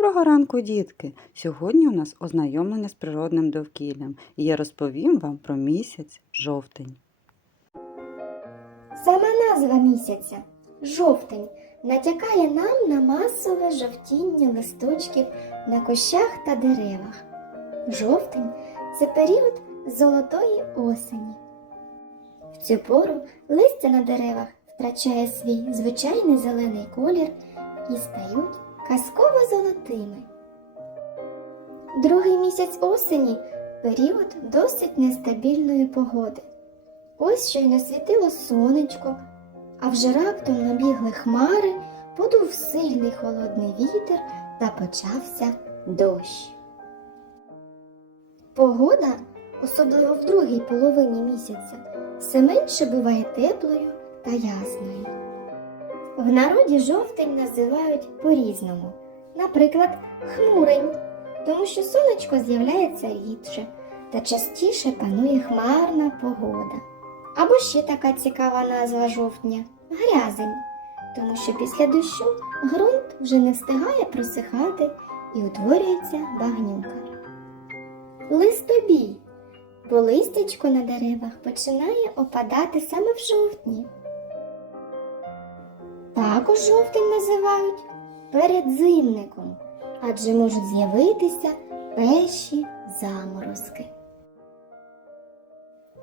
Доброго ранку, дітки! Сьогодні у нас ознайомлення з природним довкіллям, і я розповім вам про місяць жовтень. Сама назва місяця жовтень натякає нам на масове жовтіння листочків на кущах та деревах. Жовтень це період золотої осені. В цю пору листя на деревах втрачає свій звичайний зелений колір і стають казково золотими. Другий місяць осені період досить нестабільної погоди. Ось щойно світило сонечко, а вже раптом набігли хмари, подув сильний холодний вітер та почався дощ. Погода, особливо в другій половині місяця, все менше буває теплою та ясною. В народі жовтень називають по-різному, наприклад, хмурень, тому що сонечко з'являється рідше та частіше панує хмарна погода. Або ще така цікава назва жовтня грязень, тому що після дощу ґрунт вже не встигає просихати і утворюється багнюка. Листобій, бо листячко на деревах починає опадати саме в жовтні. Також жовтень називають передзимником, адже можуть з'явитися перші заморозки.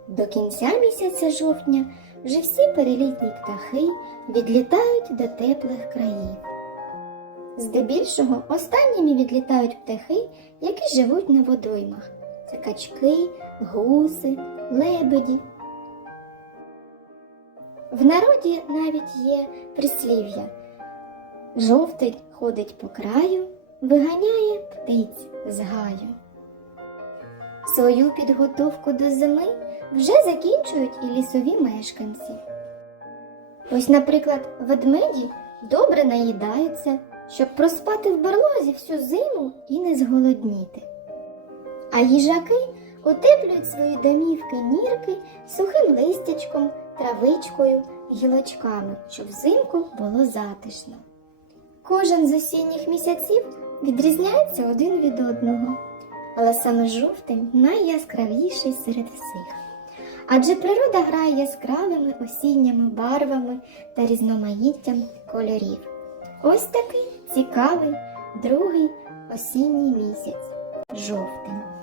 До кінця місяця жовтня вже всі перелітні птахи відлітають до теплих країв. Здебільшого останніми відлітають птахи, які живуть на водоймах. Це качки, гуси, лебеді. В народі навіть є прислів'я. Жовтий ходить по краю, виганяє птиць з гаю. Свою підготовку до зими вже закінчують і лісові мешканці. Ось, наприклад, ведмеді добре наїдаються, щоб проспати в берлозі всю зиму і не зголодніти. А їжаки утеплюють свої домівки нірки сухим листячком, травичкою, гілочками, щоб взимку було затишно. Кожен з осінніх місяців відрізняється один від одного, але саме жовтень найяскравіший серед всіх. Адже природа грає яскравими осінніми барвами та різноманіттям кольорів. Ось такий цікавий другий осінній місяць жовтень.